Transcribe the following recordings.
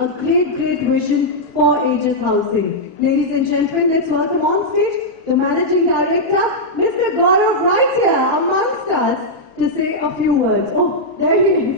a great vision for Aegis Housing. Ladies and gentlemen, let's welcome on stage the Managing Director, Mr. Gaurav, right here amongst us to say a few words. Oh, there he is.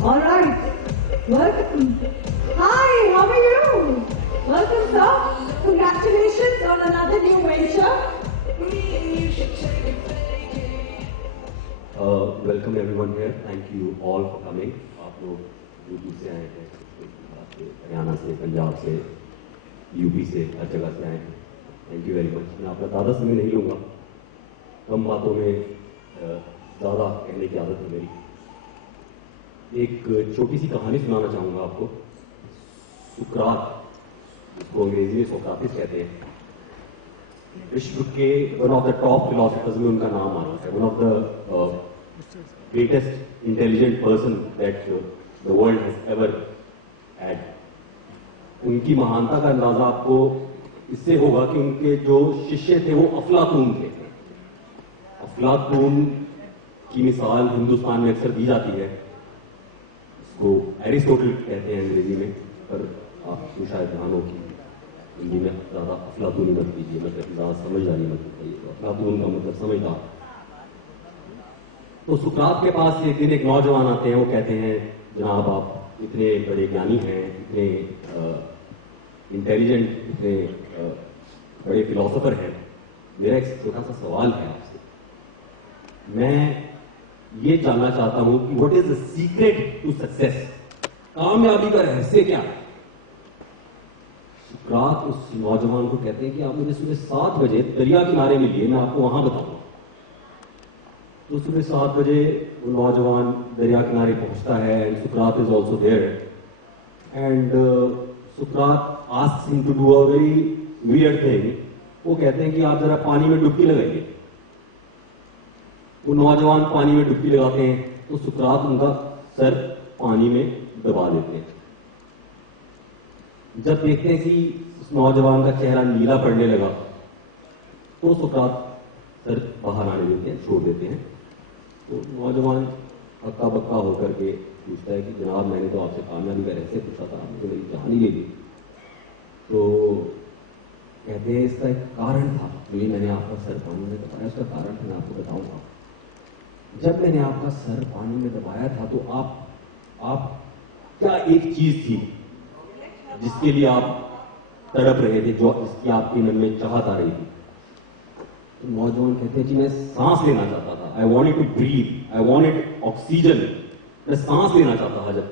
All right. Welcome. Hi, how are you? Welcome, sir. Congratulations on another new venture. Welcome everyone here. Thank you all for coming. आप लोग यूपी से आए हैं, हरियाणा से, पंजाब से, यूपी से, हर जगह से आए हैं. Thank you very much. मैं आपका ज़्यादा समय नहीं लूँगा. कम बातों में ज़्यादा कहने की आदत है मेरी. एक छोटी सी कहानी सुनाना चाहूँगा आपको. सुकरात, जिसको अंग्रेजी में सोक्राटिस कहते हैं, विश्व के one of the top philosophers में उनका नाम आता है. One of the greatest intelligent person that the world has ever had. उनकी महानता का अंदाजा आपको इससे होगा कि उनके जो शिष्य थे वो अफलातून थे. अफलातून की मिसाल हिंदुस्तान में अक्सर दी जाती है. इसको एरिस्टोटल कहते हैं अंग्रेजी में, पर आपको शायद ध्यान हो कि हिंदी में ज़्यादा अफलातून मत कीजिए, मतलब ज़्यादा समझदारी मत कीजिए. तो अफलातून का मतलब समझदार. तो सुकरात के पास एक दिन एक नौजवान आते हैं. वो कहते हैं, जनाब आप इतने बड़े ज्ञानी हैं, इतने इंटेलिजेंट, इतने बड़े फिलोसोफर हैं, मेरा एक छोटा सा सवाल है आपसे. मैं ये जानना चाहता हूं कि what is the secret to success. कामयाबी का रहस्य क्या है. सुकरात उस नौजवान को कहते हैं कि आप मुझे सुबह 7 बजे दरिया किनारे मिलिए, मैं आपको वहां बताऊंगा. तो सुबह 7 बजे वो नौजवान दरिया किनारे पहुंचता है. एंड सुकरात इज ऑल्सो देयर. एंड सुकरात asks him to do a very weird thing. वो कहते हैं कि आप जरा पानी में डुबकी लगाइए. वो नौजवान पानी में डुबकी लगाते हैं. तो सुकरात उनका सर पानी में दबा देते हैं. जब देखते हैं कि उस नौजवान का चेहरा नीला पड़ने लगा, तो सुकरात सर बाहर आने देते हैं, छोड़ देते हैं. तो नौजवान हक्का बक्का होकर के पूछता है कि जनाब मैंने तो आपसे कामयाबी का रहस्य पूछा था, आपने तो मेरी जान ही ले ली. तो कहते हैं इसका एक कारण था. तो मैंने आपका सर पानी में दबाया, उसका कारण मैं आपको बताऊंगा. जब मैंने आपका सर पानी में दबाया था तो आप क्या एक चीज थी जिसके लिए आप तड़प रहे थे, जो इसकी आपके मन में चाहत आ रही थी. तो नौजवान कहते हैं कि मैं सांस लेना चाहता था. I wanted to breathe, I wanted oxygen. मैं सांस लेना चाहता था. जब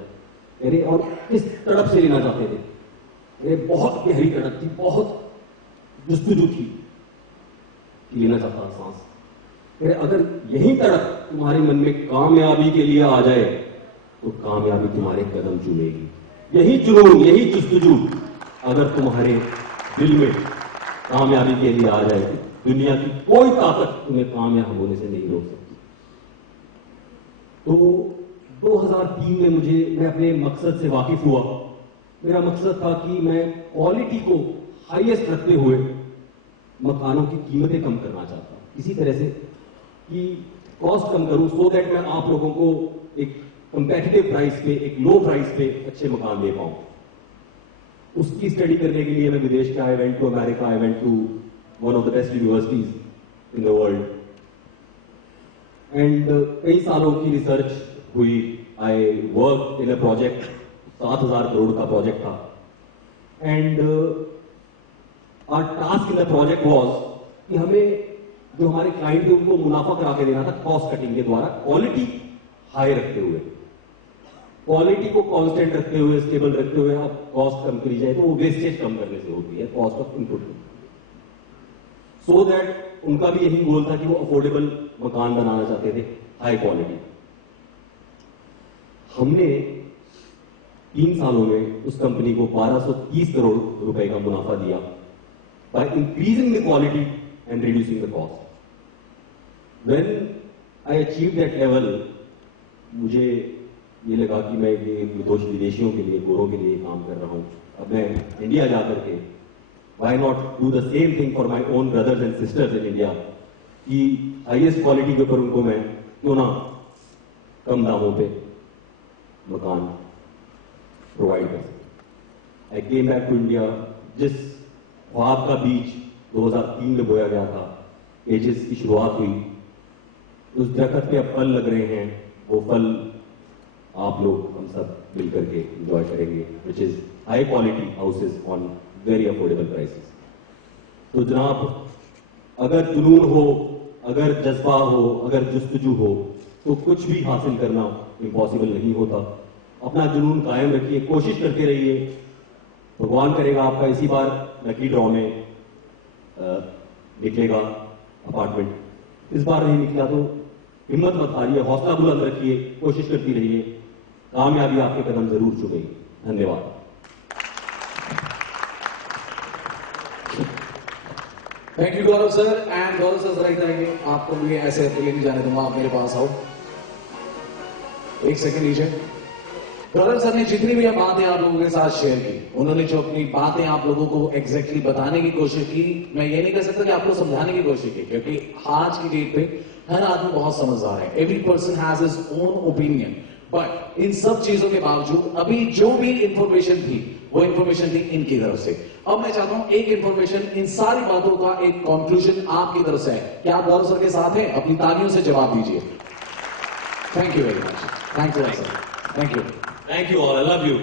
अरे, और किस तड़प से लेना चाहते थे. अरे बहुत गहरी तड़प थी, बहुत जुस्तजू थी कि लेना चाहता था सांस. अरे अगर यही तड़प तुम्हारे मन में कामयाबी के लिए आ जाए तो कामयाबी तुम्हारे कदम चूमेगी. यही जुनून, यही जुस्तजू अगर तुम्हारे दिल में कामयाबी के लिए आ जाए, दुनिया की कोई ताकत तुम्हें कामयाब होने से नहीं रोक सकती. तो 2003 में मैं अपने मकसद से वाकिफ हुआ. मेरा मकसद था कि मैं क्वालिटी को हाईएस्ट रखते हुए मकानों की कीमतें कम करना चाहता. इसी तरह से कि कॉस्ट कम करूं, सो दैट मैं आप लोगों को एक कंपेटिटिव प्राइस पे, एक लो प्राइस पे अच्छे मकान दे पाऊं. उसकी स्टडी करने के लिए मैं विदेश गया. I went to America, I went to one of the best universities in the world. And कई सालों की रिसर्च हुई. I work in a project, 7,000 crore का प्रोजेक्ट था. And our task in the project was कि हमें जो हमारे क्लाइंट थे उनको मुनाफा करा के देना था कॉस्ट कटिंग के द्वारा, क्वालिटी हाई रखते हुए, क्वालिटी को कांस्टेंट रखते हुए, स्टेबल रखते हुए. आप कॉस्ट कम करी जाए तो वो वेस्टेज कम करने से होती है, cost of input. So that उनका भी यही गोल था कि वो अफोर्डेबल मकान बनाना चाहते थे, हाई क्वालिटी. हमने 3 सालों में उस कंपनी को 1230 करोड़ रुपए का मुनाफा दिया by increasing the quality and reducing the cost. When I achieve that level, मुझे ये लगा कि मैं ये विदेशियों के लिए, गोरों के लिए काम कर रहा हूं. अब मैं इंडिया जाकर के why not do the same thing for my own brothers and sisters in India, कि हाईएस्ट क्वालिटी के ऊपर उनको मैं क्यों ना कम दामों पे मकान प्रोवाइड कर सके। आई केम बैक टू इंडिया, जिस ख्वाब का बीज 2003 में बोया गया था, एजिस की शुरुआत हुई, उस दरख्त पे अब फल लग रहे हैं, वो फल आप लोग हम सब मिलकर के एंजॉय करेंगे, which is high quality houses on very affordable prices. तो जनाब, अगर जुनून हो, अगर जज्बा हो, अगर जुस्तजू हो, तो कुछ भी हासिल करना इम्पॉसिबल नहीं होता। अपना जुनून कायम रखिए, कोशिश करते रहिए, भगवान करेगा आपका इसी बार लकी ड्रॉ में निकलेगा अपार्टमेंट। इस बार नहीं निकला तो हिम्मत मत हारिए, हौसला बुलंद रखिए, कोशिश करती रहिए, कामयाबी आपके कदम जरूर चुमेगी। धन्यवाद। Thank you Gaurav sir. And गौरव सर जरा इधर आएंगे, आपको भी ऐसे अकेले नहीं जाने दूंगा, आप मेरे पास आओ। एक सेकंड लीजिए। गौरव सर ने जितनी भी बातें आप लोगों के साथ शेयर की, उन्होंने जो अपनी बातें आप लोगों को एग्जैक्टली बताने की कोशिश की, मैं ये नहीं कह सकता कि आपको समझाने की कोशिश की, क्योंकि आज की डेट पे हर आदमी बहुत समझदार है। Every person has his own opinion, but in सब चीजों के बावजूद अभी जो भी इंफॉर्मेशन थी, वो इंफॉर्मेशन थी इनकी तरफ से। अब मैं चाहता हूं एक इंफॉर्मेशन, इन सारी बातों का एक कंक्लूजन आपकी तरफ से है। क्या आप गौरव सर के साथ हैं? अपनी तालियों से जवाब दीजिए। Thank you very much. Thank you sir. Thank you. Thank you all. I love you.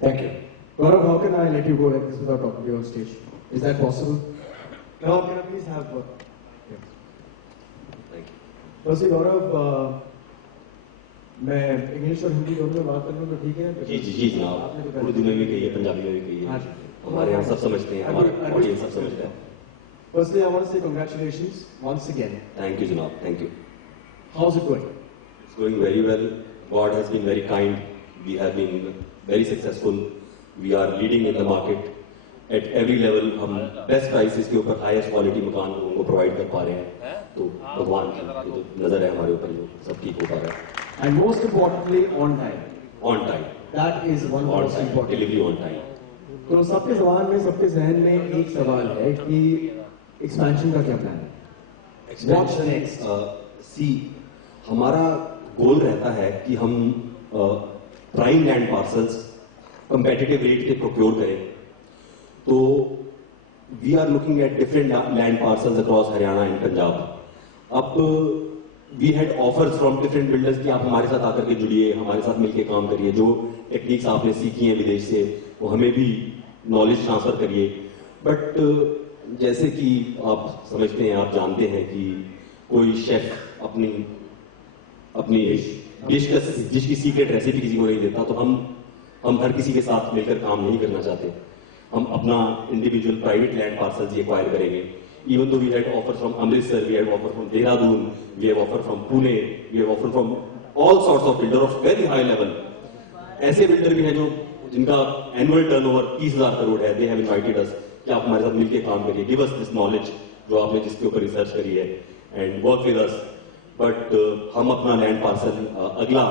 Thank you. Gaurav, how can I let you go like this without talking to you on stage? Is that possible? Gaurav, can I please have yes. Thank you. Firstly, Gaurav, मैं इंग्लिश और हिंदी दोनों में बात करूँ तो ठीक है? जी जी जी जनाब, उर्दू में भी कहिए, पंजाबी में भी कहिए, हाँ जी। हमारे यहाँ सब समझते हैं, हमारे ऑडियंस सब समझता है। Firstly, I want to say congratulations once again. Thank you जनाब, thank you. How's it going? It's going very well. God has been very kind. We have been very successful. We are leading in the market. At every level, हम best prices के ऊपर highest quality मकान लोगों को provide कर पा रहे हैं। तो भगवान की जो नजर है हमारे ऊपर, जो सब ठीक हो पा रहा है। And most importantly, on time. On time. That is one On most time. important. Delivery on time. तो सबके जबान में, सबके जहन में एक सवाल है कि एक्सपेंशन का क्या प्लान है? What's next? सी हमारा गोल रहता है कि हम prime land parcels competitive rate पे प्रोक्योर करें। तो we are looking at different land parcels across Haryana and Punjab. अब we had offers from different builders कि आप हमारे साथ आकर के जुड़िए, हमारे साथ मिलकर काम करिए, जो टेक्निक्स आपने सीखी हैं विदेश से वो हमें भी नॉलेज ट्रांसफर करिए। बट जैसे कि आप समझते हैं, आप जानते हैं कि कोई शेफ अपनी डिश की सीक्रेट रेसिपी किसी को नहीं देता। तो हम हर किसी के साथ मिलकर काम नहीं करना चाहते। हम अपना individual private land parcels acquire करेंगे। Even though we had offers from Amritsar, we had offer from Dehradun, we have offer from Pune, we have offer from all sorts of builder of very high level. ऐसे बिल्डर भी हैं जो जिनका annual turnover 30,000 करोड़ है। They have invited us कि आप हमारे साथ मिलकर काम करिए, give us this knowledge जो आपने जिसके ऊपर रिसर्च करी है, and work with us. But हम अपना लैंड पार्सल अगला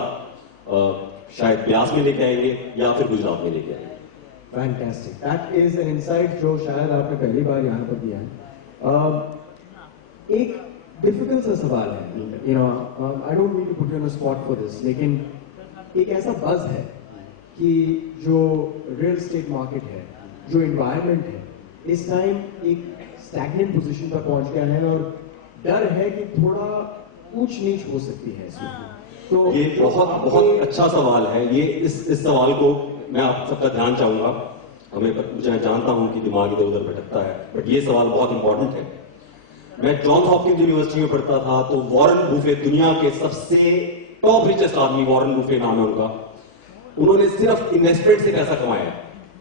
शायद ब्यास में लेके आएंगे या फिर गुजरात में लेके आएंगे। Fantastic. That is an insight जो शायद आपने पहली बार यहाँ पर दिया है। एक डिफिकल्ट सा सवाल है, you know, I don't mean to put you on a spot for this, लेकिन एक ऐसा बज़ है कि जो रियल एस्टेट मार्केट है, जो एनवायरनमेंट है, इस टाइम एक स्टैग्नेंट पोजीशन पर पहुंच गया है और डर है कि थोड़ा ऊंच नीच हो सकती है इसमें। तो ये बहुत अच्छा सवाल है। ये इस सवाल को मैं आप सबका ध्यान चाहूंगा। मैं जानता हूं कि दिमाग इधर उधर भटकता है, बट ये सवाल बहुत इंपॉर्टेंट है। मैं जॉन्स हॉपकिंस यूनिवर्सिटी में पढ़ता था, तो वॉरेन बुफे, दुनिया के सबसे टॉप रिचेस्ट आदमी, वॉरेन बुफे नाम है उनका, उन्होंने सिर्फ इन्वेस्टमेंट से पैसा कमाया।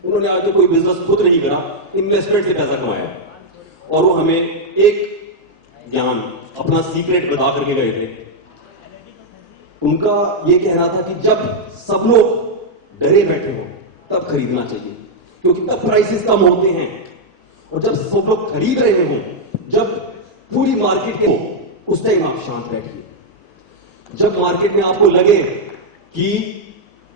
उन्होंने आगे कोई बिजनेस खुद नहीं करा, इन्वेस्टमेंट से पैसा कमाया। और वो हमें एक ज्ञान, अपना सीक्रेट बता करके गए थे। उनका ये कहना था कि जब सब लोग डरे बैठे हो तब खरीदना चाहिए, क्योंकि तब प्राइसेस कम होते हैं। और जब सब लोग खरीद रहे हो, जब पूरी मार्केट के हो, उस टाइम आप शांत बैठिए। जब मार्केट में आपको लगे कि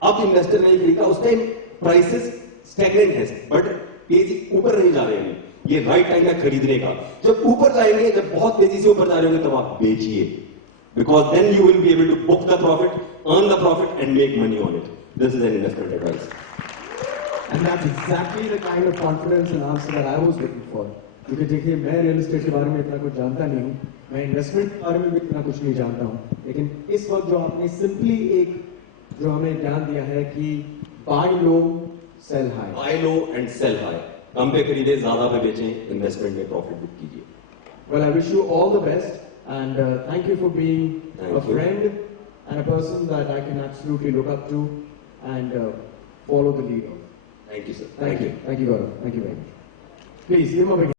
अब इन्वेस्टर नहीं खरीदा, उस टाइम प्राइसेस स्टैग्नेंट है, बट तेजी ऊपर नहीं जा रहे हैं। ये राइट टाइम है खरीदने का। जब ऊपर जाएंगे, जब बहुत तेजी से ऊपर जा रहे होंगे, तब आप बेचिए। because then you will be able to book the profit, earn the profit and make money on it. This is an investment advice. And that's exactly the kind of confidence and answer that I was looking for. क्योंकि देखिए मैं real estate के बारे में इतना कुछ जानता नहीं हूँ, मैं इन्वेस्टमेंट के बारे में भी इतना कुछ नहीं जानता हूँ, लेकिन इस वक्त जो आपने सिंपली एक जो हमें ज्ञान दिया है कि buy low sell high, buy low and sell high, कम पे खरीदे ज्यादा पे बेचें, इन्वेस्टमेंट में प्रॉफिट बुक कीजिए. Well, I wish you all the best and thank you for being a friend and a person that I can absolutely look up to and follow the lead of. Thank you, sir. Thank you, Gaurav. Thank you very much. Please give him a big